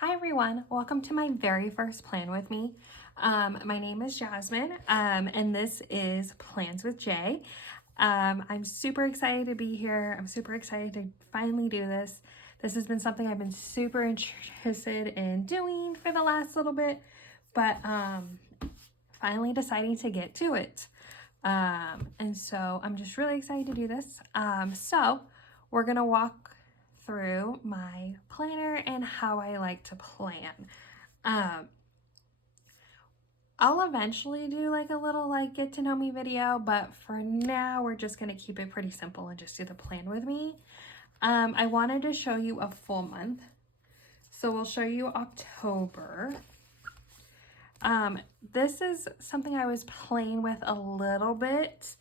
Hi everyone, welcome to my very first plan with me. My name is Jasmine, and this is Plans with Jay. I'm super excited to be here. I'm super excited to finally do this. This has been something I've been super interested in doing for the last little bit, but finally deciding to get to it. And so I'm just really excited to do this. So we're gonna walk through my planner and how I like to plan. Um, I'll eventually do like a little get to know me video, but for now we're just gonna keep it pretty simple and just do the plan with me. I wanted to show you a full month. So we'll show you October. This is something I was playing with a little bit.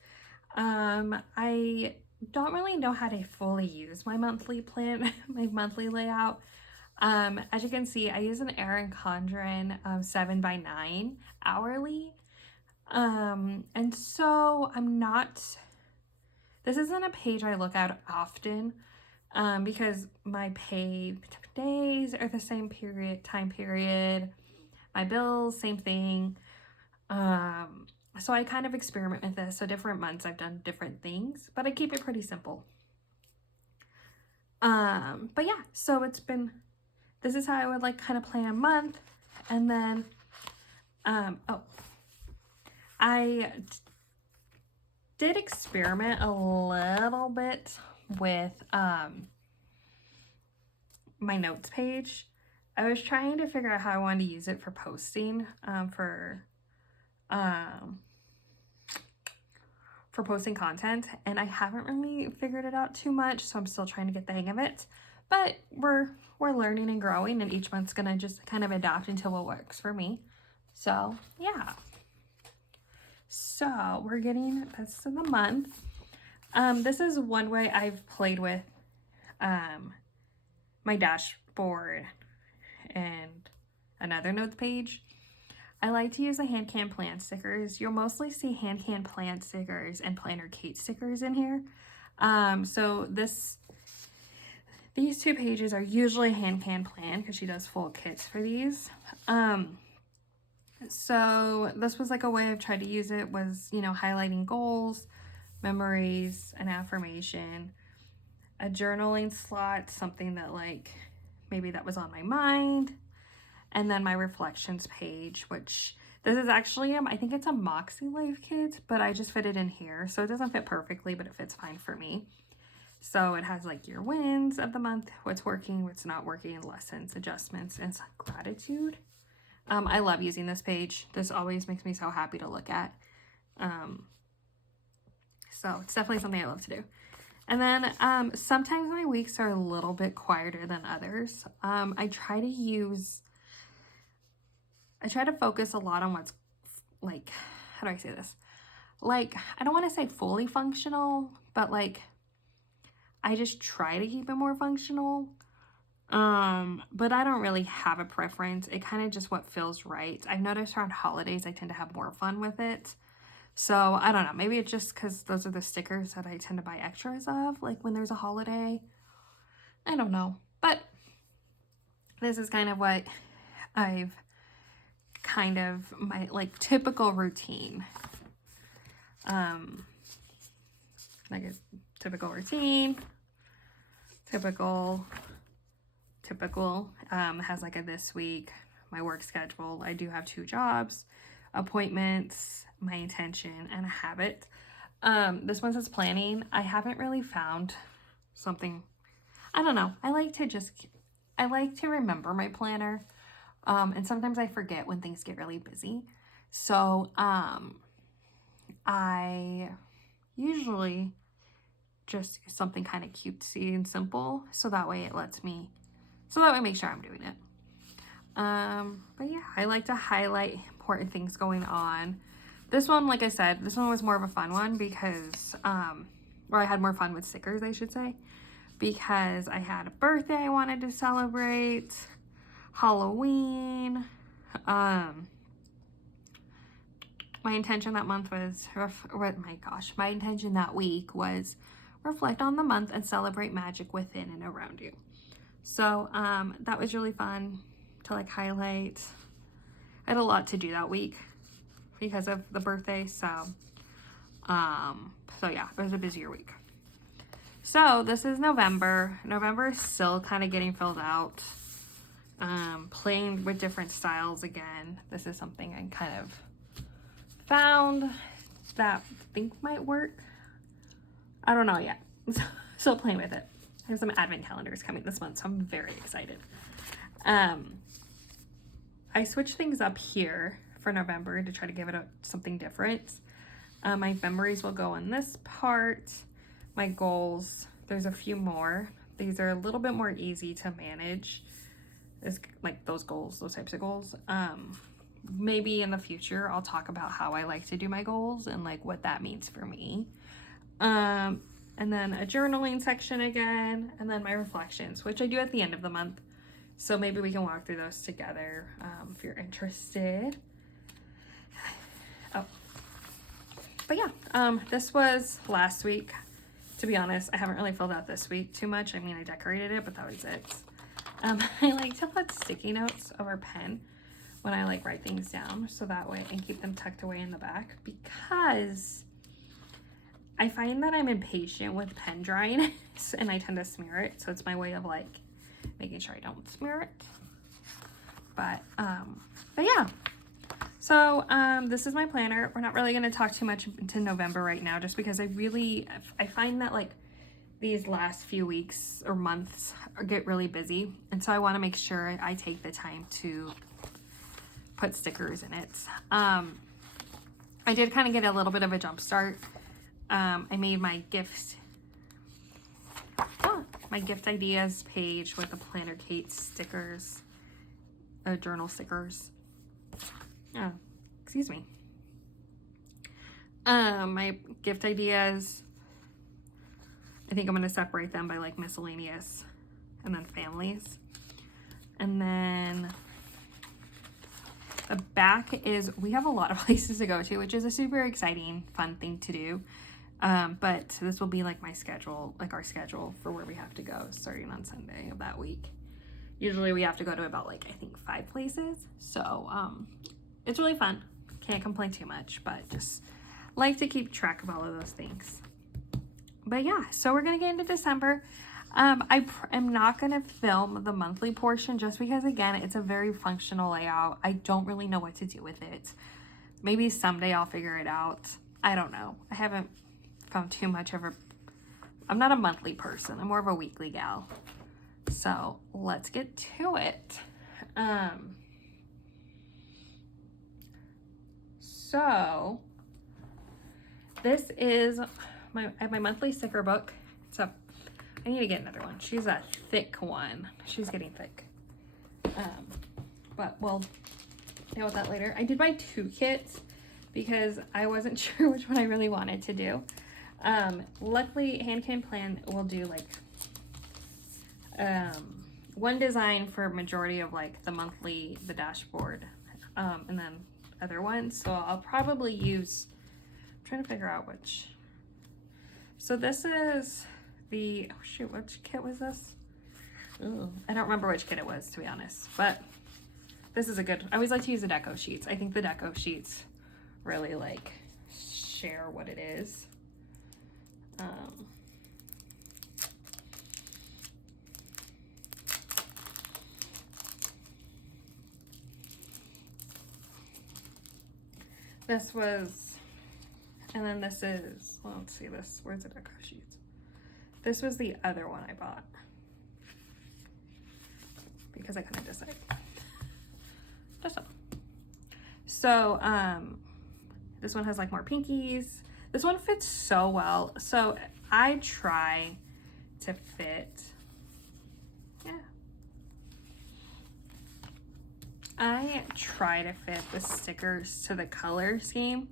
I don't really know how to fully use my monthly plan, my monthly layout. As you can see, I use an Hancanplan 7x9 hourly. And so this isn't a page I look at often, because my pay days are the same time period, my bills, same thing. So I kind of experiment with this. So different months I've done different things, but I keep it pretty simple. But yeah, so this is how I would kind of plan a month. And then, I did experiment a little bit with, my notes page. I was trying to figure out how I wanted to use it for posting, for posting content, and I haven't really figured it out too much, so I'm still trying to get the hang of it. But we're learning and growing, and each month's gonna just kind of adapt until what works for me. So yeah. So we're getting this to the month. This is one way I've played with my dashboard and another notes page. I like to use the Hancanplan stickers. You'll mostly see Hancanplan stickers and Planner Kate stickers in here. So these two pages are usually Hancanplan because she does full kits for these. So this was like a way I've tried to use it was, highlighting goals, memories, an affirmation, a journaling slot, something that maybe that was on my mind, and then my reflections page, which this is actually, I think it's a Moxie Life kit, but I just fit it in here. So it doesn't fit perfectly, but it fits fine for me. So it has your wins of the month, what's working, what's not working, lessons, adjustments, and gratitude. I love using this page. This always makes me so happy to look at. So it's definitely something I love to do. And then sometimes my weeks are a little bit quieter than others. I try to focus a lot on what's how do I say this? I don't want to say fully functional, but I just try to keep it more functional. But I don't really have a preference. It kind of just what feels right. I've noticed around holidays I tend to have more fun with it. So I don't know, maybe it's just because those are the stickers that I tend to buy extras of, when there's a holiday. I don't know, but this is kind of what I've my typical routine. Like a typical routine, typical, has a this week, my work schedule. I do have 2 jobs, appointments, my intention, and a habit. This one says planning. I haven't really found something. I don't know. I like to remember my planner. And sometimes I forget when things get really busy. So, I usually just use something kind of cutesy and simple. So that way make sure I'm doing it. But yeah, I like to highlight important things going on. This one, like I said, this one was more of a fun one because, or I had more fun with stickers, I should say, because I had a birthday I wanted to celebrate, Halloween. My intention that month was, my intention that week was reflect on the month and celebrate magic within and around you. So that was really fun. to like highlight. I had a lot to do that week because of the birthday, so yeah, it was a busier week. So this is November. November is still kind of getting filled out. Playing with different styles again. This is something I kind of found that I think might work. I don't know yet. Still playing with it. I have some advent calendars coming this month, so I'm very excited. I switched things up here for November to try to give it something different. My memories will go in this part. My goals, there's a few more. These are a little bit more easy to manage. Is like those goals, those types of goals. Maybe in the future I'll talk about how I like to do my goals and like what that means for me. And then a journaling section again, and then my reflections, which I do at the end of the month. So maybe we can walk through those together if you're interested. Oh, but yeah, this was last week. To be honest, I haven't really filled out this week too much. I mean, I decorated it, but that was it. I like to put sticky notes over pen when I like write things down, so that way, and keep them tucked away in the back, because I find that I'm impatient with pen drying and I tend to smear it. So it's my way of like making sure I don't smear it. But yeah. So this is my planner. We're not really going to talk too much into November right now, just because I find that like these last few weeks or months get really busy. And so I want to make sure I take the time to put stickers in it. I did kind of get a little bit of a jump start. I made my gift ideas page with the Planner Kate stickers, journal stickers. Oh, excuse me. My gift ideas, I think I'm going to separate them by like miscellaneous and then families. And then the back is, we have a lot of places to go to, which is a super exciting, fun thing to do. But this will be like my schedule, like our schedule for where we have to go starting on Sunday of that week. Usually we have to go to about like, I think 5 places. So, it's really fun. Can't complain too much, but just like to keep track of all of those things. But yeah, so we're going to get into December. I am not going to film the monthly portion just because, again, it's a very functional layout. I don't really know what to do with it. Maybe someday I'll figure it out. I don't know. I haven't found too much of I'm not a monthly person. I'm more of a weekly gal. So let's get to it. So this is I have my monthly sticker book. I need to get another one. She's a thick one. She's getting thick. But we'll deal with that later. I did buy 2 kits because I wasn't sure which one I really wanted to do. Luckily, Hancanplan will do like one design for majority of like the monthly, the dashboard, and then other ones. So I'll probably use, I'm trying to figure out which. So this is the, oh shoot, which kit was this? Ooh, I don't remember which kit it was, to be honest, but this is a good, I always like to use the deco sheets. I think the deco sheets really like share what it is. This was, and then this is, well, let's see this, where's the deco sheets? This was the other one I bought because I couldn't decide. Just so. So, this one has like more pinkies. This one fits so well. So I try to fit, yeah. I try to fit the stickers to the color scheme.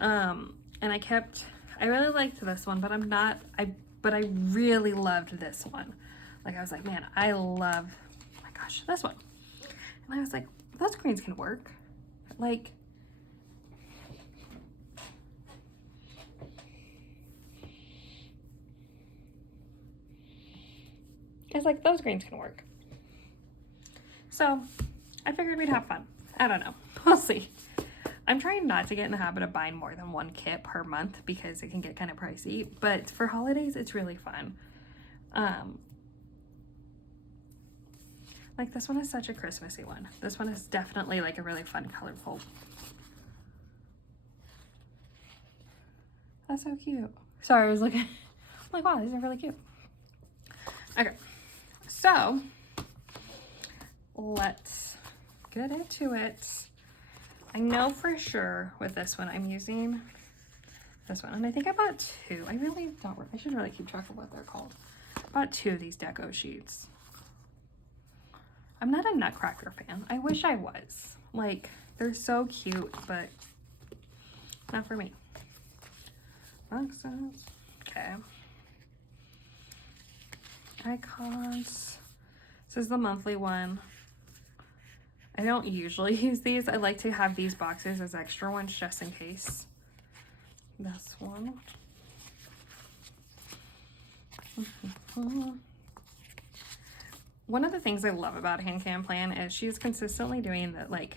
And I really liked this one, but but I really loved this one. Like I was like, man, I love, oh my gosh, this one. And I was like, those greens can work. Like, it's like those greens can work. So I figured we'd have fun. I don't know. We'll see. I'm trying not to get in the habit of buying more than one kit per month because it can get kind of pricey. But for holidays, it's really fun. Like this one is such a Christmassy one. This one is definitely like a really fun, colorful. That's so cute. Sorry, I was looking. I'm like, wow, these are really cute. Okay, so let's get into it. I know for sure with this one, I'm using this one. And I think I bought two. I really don't, I should really keep track of what they're called. I bought two of these deco sheets. I'm not a Nutcracker fan. I wish I was. Like, they're so cute, but not for me. Boxes. Okay. Icons. This is the monthly one. I don't usually use these. I like to have these boxes as extra ones just in case. This one. One of the things I love about Hancanplan is she's consistently doing that, like,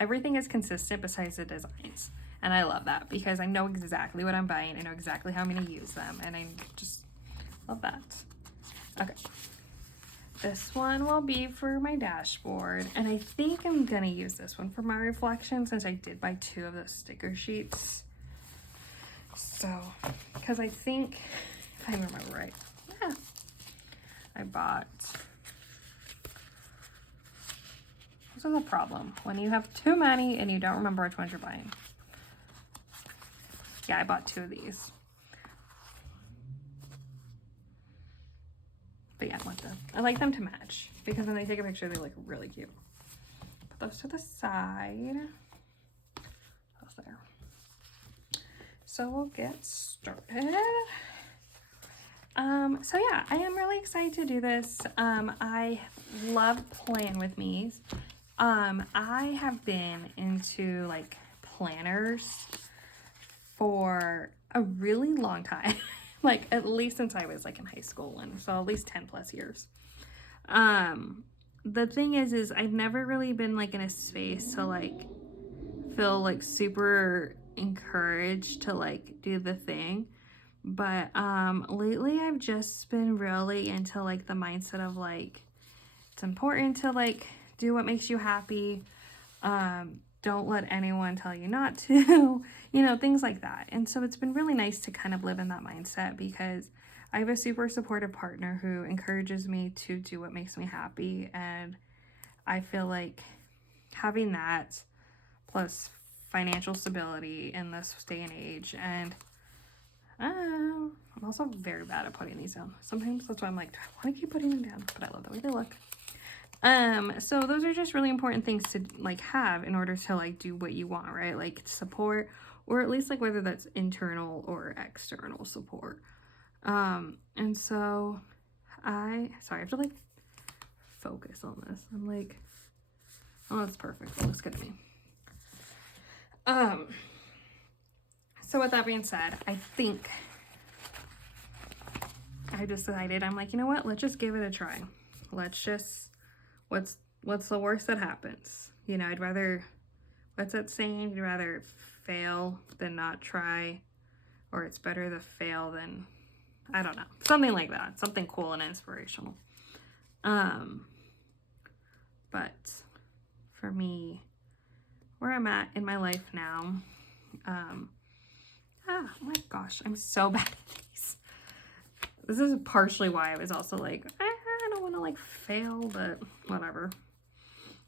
everything is consistent besides the designs. And I love that because I know exactly what I'm buying. I know exactly how I'm going to use them. And I just love that. Okay. This one will be for my dashboard. And I think I'm going to use this one for my reflection since I did buy two of those sticker sheets. So, because I think, if I remember right, yeah, I bought, this is a problem when you have too many and you don't remember which ones you're buying. Yeah, I bought two of these. But yeah, I like them to match because when they take a picture, they look really cute. Put those to the side. Those there. So we'll get started. So yeah, I am really excited to do this. I love Plan with me's. I have been into like planners for a really long time. Like at least since I was like in high school, and so at least 10 plus years. The thing is I've never really been like in a space to like feel like super encouraged to like do the thing. But lately I've just been really into like the mindset of like it's important to like do what makes you happy. Don't let anyone tell you not to, you know, things like that. And so it's been really nice to kind of live in that mindset because I have a super supportive partner who encourages me to do what makes me happy. And I feel like having that plus financial stability in this day and age, and I'm also very bad at putting these down. Sometimes that's why I'm like, do I want to keep putting them down? But I love the way they look. So those are just really important things to like have in order to like do what you want, right? Like support, or at least like whether that's internal or external support. And so sorry, I have to like focus on this. I'm like, oh, that's perfect. That looks good to me. So with that being said, I think I decided, I'm like, you know what? Let's just give it a try. Let's just, what's the worst that happens? You know, I'd rather, what's that saying? You'd rather fail than not try, or it's better to fail than, I don't know, something like that. Something cool and inspirational. But for me, where I'm at in my life now, oh my gosh, I'm so bad at these. This is partially why I was also like, I don't want to like fail, but whatever.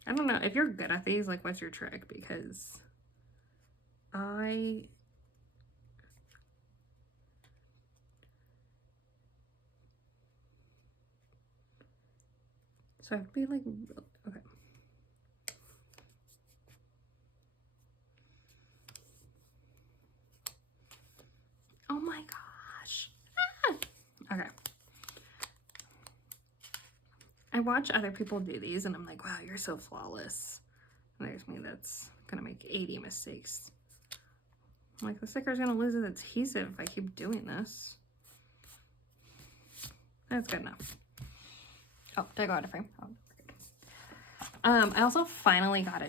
I don't know if you're good at these, like what's your trick? Because so I have to be like, okay. Oh my gosh. Ah! Okay. I watch other people do these and I'm like, wow, you're so flawless. And there's me that's gonna make 80 mistakes. I'm like, the sticker's gonna lose its adhesive if I keep doing this. That's good enough. Oh, did I go out of frame? Oh, I also finally got a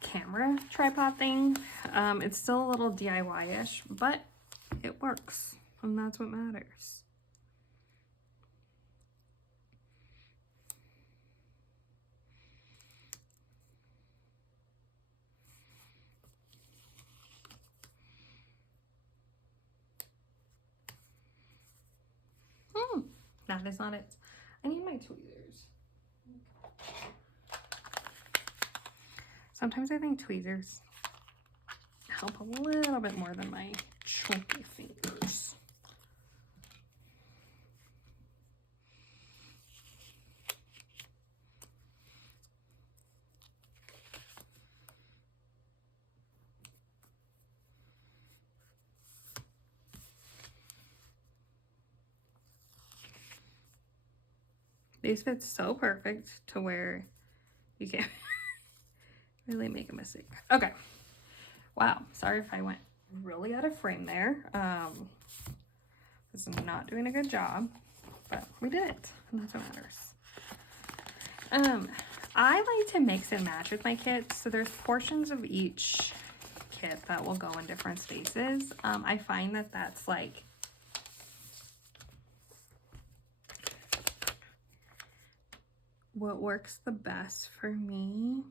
camera tripod thing. It's still a little DIY-ish, but it works, and that's what matters. That is not it. I need my tweezers. Sometimes I think tweezers help a little bit more than my chunky fingers. These fit so perfect to where you can't really make a mistake. Okay. Wow. Sorry if I went really out of frame there. This is not doing a good job, but we did it, and that's what matters. I like to mix and match with my kits, so there's portions of each kit that will go in different spaces. I find that that's like what works the best for me.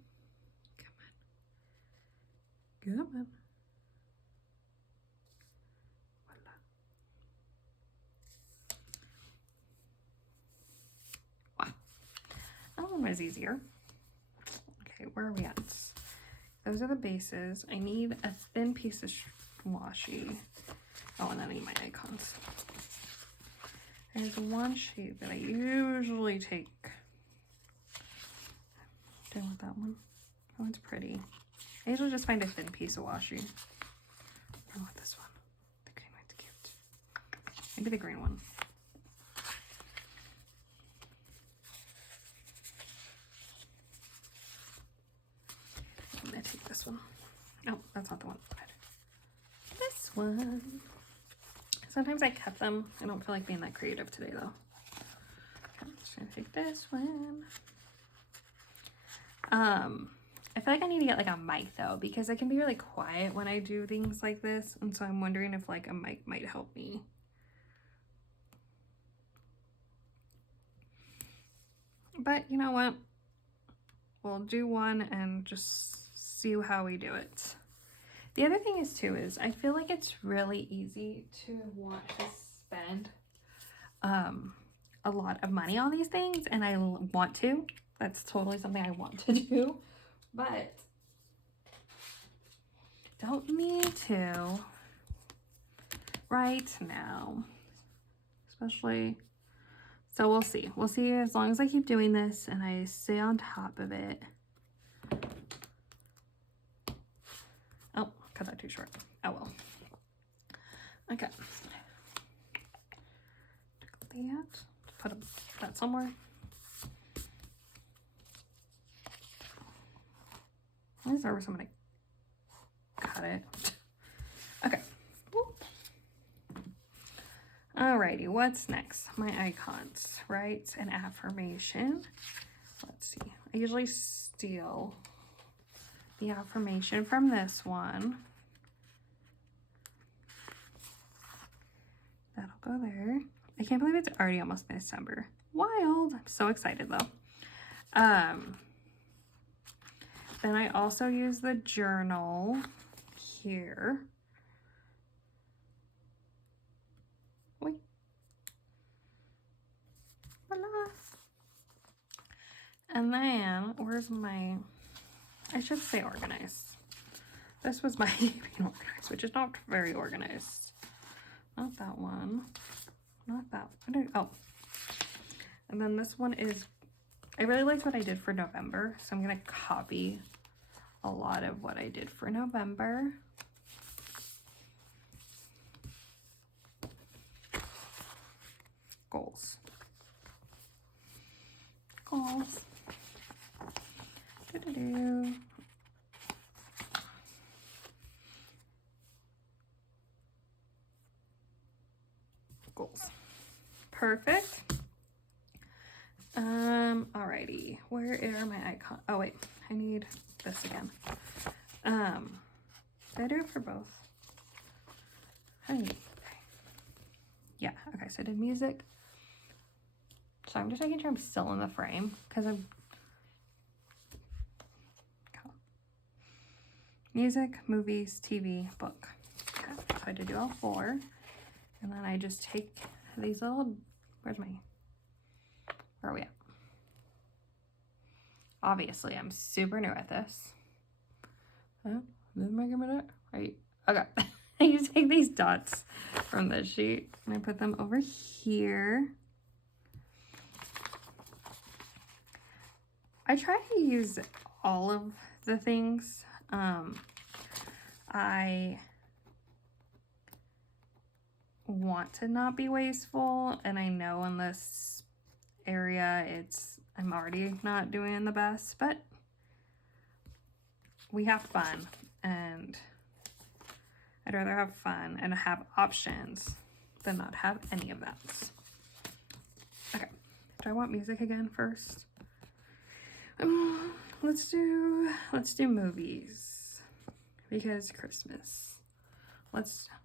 Come on. Wow. That one was easier. Okay, where are we at? Those are the bases. I need a thin piece of washi. Oh, and then I need my icons. There's one shade that I usually take. Done with that one. That one's pretty. I usually just find a thin piece of washi. I want this one. The green one's cute. Maybe the green one. I'm gonna take this one. No, that's not the one. This one. Sometimes I cut them. I don't feel like being that creative today though. Okay, I'm just gonna take this one. I feel like I need to get like a mic though, because I can be really quiet when I do things like this, and so I'm wondering if like a mic might help me. But you know what? We'll do one and just see how we do it. The other thing is too, is I feel like it's really easy to want to spend a lot of money on these things, and I want to. That's totally something I want to do, but don't need to right now, especially. So we'll see. We'll see as long as I keep doing this and I stay on top of it. Oh, cut that too short. Oh well. Okay. Put that somewhere. I'm nervous I'm gonna cut it. Okay. Whoop. Alrighty, what's next? My icons, right? An affirmation. Let's see. I usually steal the affirmation from this one. That'll go there. I can't believe it's already almost December. Wild. I'm so excited though. Then I also use the journal here. Wait. Voila. And then, where's my, I should say organized. This was my being organized, which is not very organized. Not that one. Not that one. Oh. And then this one is, I really liked what I did for November, so I'm going to copy a lot of what I did for November. Goals. Goals. Do-do-do. Goals. Perfect. Alrighty. Where are my icons? Oh wait, I need this again. Did I do it for both? Honey. Okay. Yeah, okay, so I did music. So I'm just making sure I'm still in the frame because I'm music, movies, TV, book. Okay, so I did do all 4. And then I just take these little, where are we at? Obviously, I'm super new at this. This is making a minute, right? Okay. I just take these dots from this sheet and I put them over here. I try to use all of the things. I want to not be wasteful, and I know in this area I'm already not doing the best, but we have fun, and I'd rather have fun and have options than not have any of that. Okay, do I want music again first? Let's do movies because Christmas.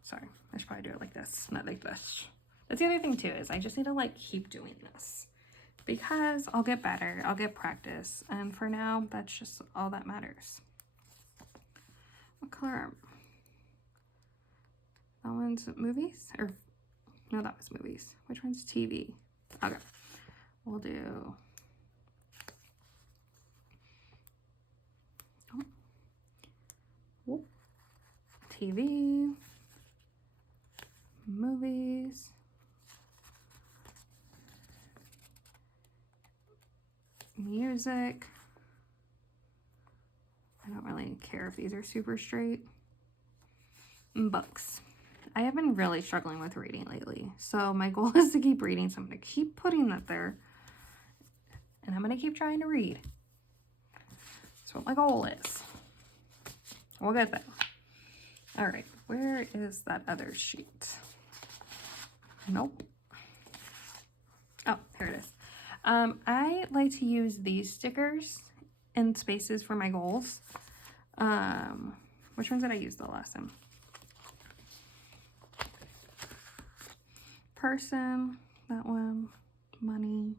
Sorry, I should probably do it like this, not like this. That's the other thing too, is I just need to like keep doing this because I'll get better, I'll get practice, and for now, that's just all that matters. What color? That one's movies? Or, no, that was movies. Which one's TV? Okay, we'll do... Oh. TV, movies, music. I don't really care if these are super straight. And books. I have been really struggling with reading lately, so my goal is to keep reading, so I'm going to keep putting that there, and I'm going to keep trying to read. That's what my goal is. We'll get there. All right, where is that other sheet? Nope. Oh, here it is. I like to use these stickers in spaces for my goals. Which ones did I use the last time? Person, that one, money,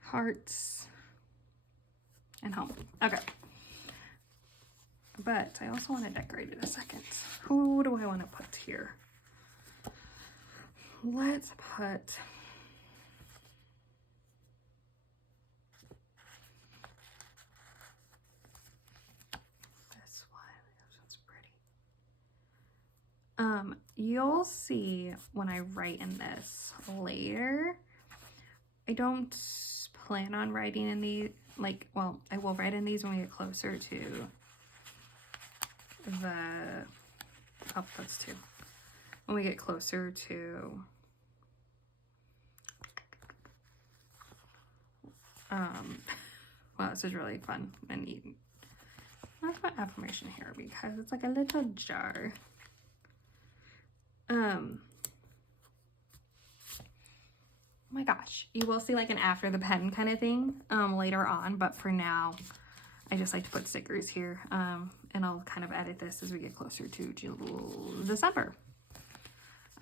hearts, and home. Okay. But I also want to decorate it a second. Who do I want to put here? Let's put... this one. This one's pretty. You'll see when I write in this later. I don't plan on writing in these, like, well, I will write in these when we get closer to the, oh, that's 2. When we get closer to, well, this is really fun and neat. Let's put affirmation here because it's like a little jar. Oh my gosh, you will see like an after the pen kind of thing later on, but for now I just like to put stickers here, and I'll kind of edit this as we get closer to December.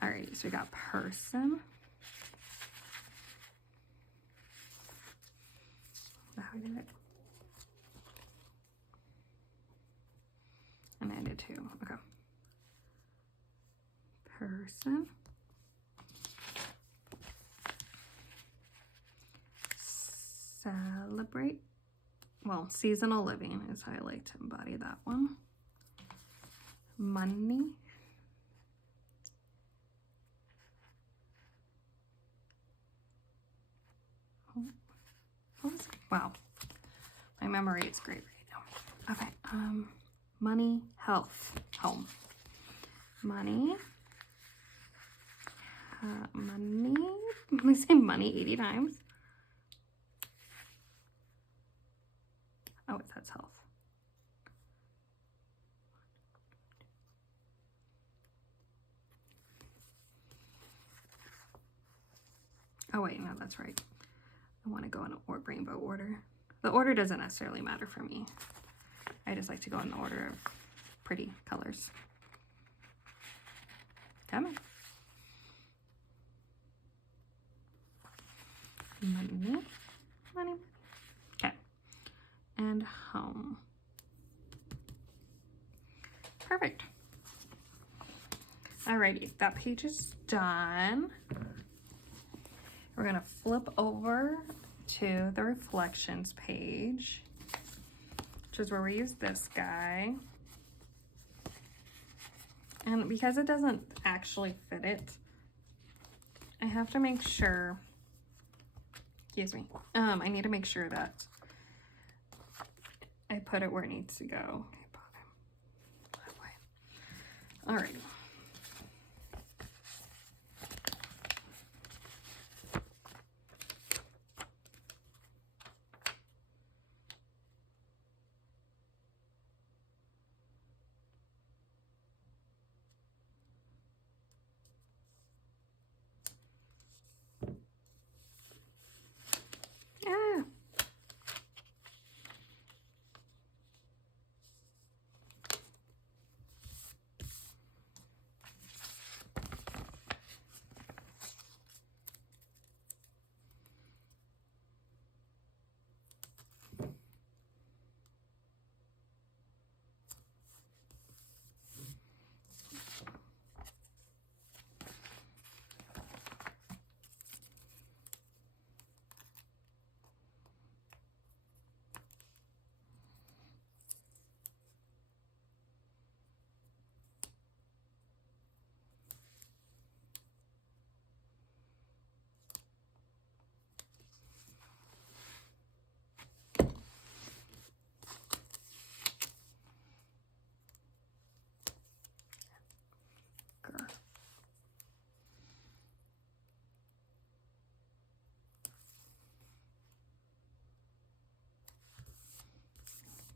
All right, so we got person. Is that how we did it? And I did 2. Okay. Person. Celebrate. Well, seasonal living is how I like to embody that one. Money. What was it? Wow. My memory is great right now. Okay. Money, health, home. Money. Money. Let me say money 80 times. Oh, it says health. Oh wait, no, that's right. I want to go in rainbow order. The order doesn't necessarily matter for me. I just like to go in the order of pretty colors. Come on. Money, money. Okay. And home. Perfect. Alrighty, that page is done. We're gonna flip over to the reflections page, which is where we use this guy. And because it doesn't actually fit it, I have to make sure, excuse me, I need to make sure that I put it where it needs to go. Alrighty. Yeah.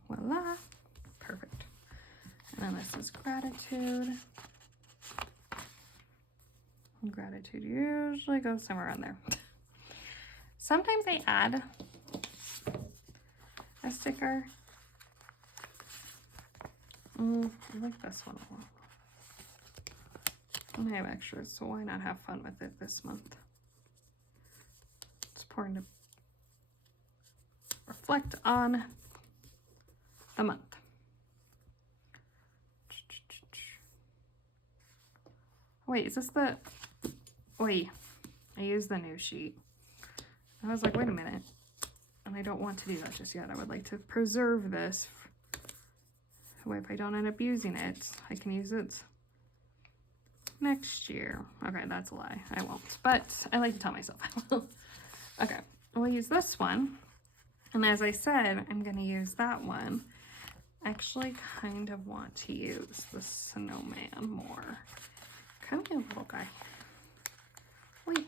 Voila. Perfect. And then this is gratitude. And gratitude usually goes somewhere around there. Sometimes I add a sticker. I like this one a lot. And I have extras, so why not have fun with it this month? It's important to reflect on the month. Wait, is this the... Wait, I used the new sheet. I was like, wait a minute. And I don't want to do that just yet. I would like to preserve this. That way, if I don't end up using it, I can use it next year. Okay, that's a lie. I won't. But I like to tell myself I will. Okay, we'll use this one. And as I said, I'm going to use that one. I actually kind of want to use the snowman more. Come here, little guy. Wait.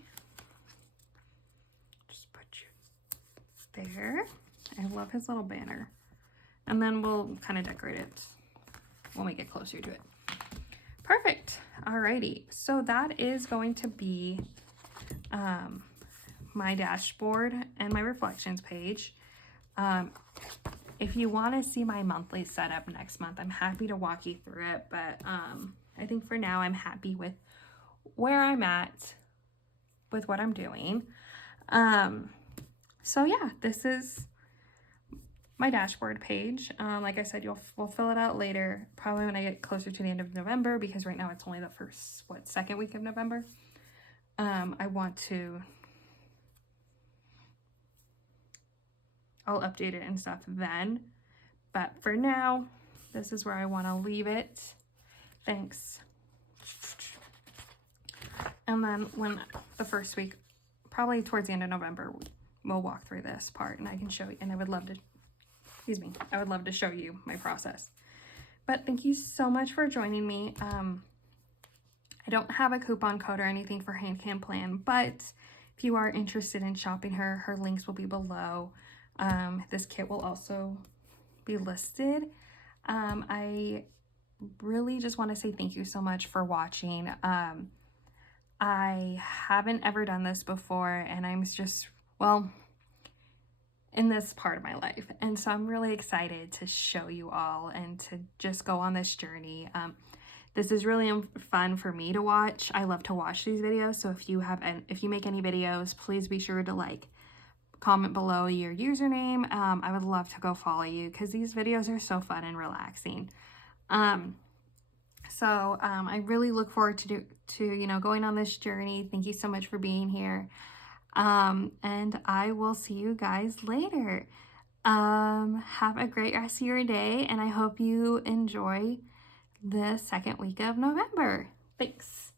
Just put you there. I love his little banner. And then we'll kind of decorate it when we get closer to it. Perfect. Alrighty. So that is going to be my dashboard and my reflections page. If you want to see my monthly setup next month, I'm happy to walk you through it. But I think for now, I'm happy with where I'm at with what I'm doing. So yeah, this is my dashboard page. Like I said, we'll fill it out later, probably when I get closer to the end of November, because right now it's only the second week of November. I want to, I'll update it and stuff then, but for now, this is where I want to leave it. Thanks. And then when the first week, probably towards the end of November, we'll walk through this part and I can show you, and I would love to, I would love to show you my process. But thank you so much for joining me. I don't have a coupon code or anything for Hancanplan, but if you are interested in shopping her links will be below. This kit will also be listed. I really just want to say thank you so much for watching. I haven't ever done this before, and I'm just, well, in this part of my life. And so I'm really excited to show you all and to just go on this journey. This is really fun for me to watch. I love to watch these videos. So if you make any videos, please be sure to like, comment below your username. I would love to go follow you because these videos are so fun and relaxing. I really look forward to going on this journey. Thank you so much for being here. And I will see you guys later. Have a great rest of your day, and I hope you enjoy the second week of November. Thanks.